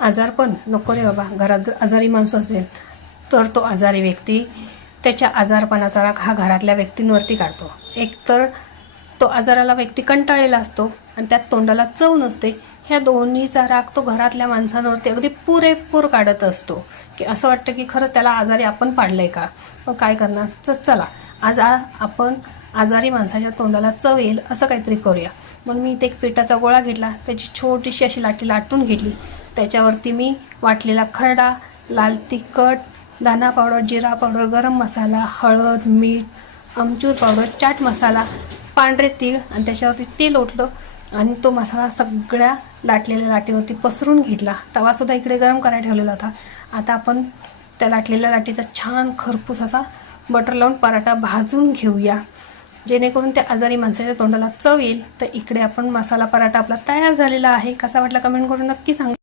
आजारपण नको रे बाबा. घरात जर आजारी माणूस असेल तर तो आजारी व्यक्ती त्याच्या आजारपणाचा राग हा घरातल्या व्यक्तींवरती काढतो. एक तर तो आजाराला व्यक्ती कंटाळलेला असतो आणि त्यात तोंडाला चव नसते. ह्या दोन्हीचा राग तो घरातल्या माणसांवरती अगदी पुरेपूर काढत असतो की असं वाटतं की खरंच त्याला आजारी आपण पाडलं आहे का. पण काय करणार. तर चला आज आपण आजारी माणसाच्या तोंडाला चव येईल असं काहीतरी करूया. मग मी इथे एक पिठाचा गोळा घेतला, त्याची छोटीशी अशी लाटी लाटून घेतली. त्याच्यावरती मी वाटलेला खरडा, लाल तिखट, धना पावडर, जिरा पावडर, गरम मसाला, हळद, मीठ, आमचूर पावडर, चाट मसाला, पांढरे तीळ आणि त्याच्यावरती तेल ओतलं आणि तो मसाला सगळ्या लाटलेल्या लाटीवरती पसरून घेतला. तवासुद्धा इकडे गरम करायला ठेवलेला होता. आता आपण त्या लाटलेल्या लाटीचा छान खरपूस असा बटर लावून पराठा भाजून घेऊया, जेणेकरून त्या आजारी माणसाच्या तोंडाला चव येईल. तर इकडे आपण मसाला पराठा आपला तयार झालेला आहे. कसा वाटला कमेंट करून नक्की सांगा.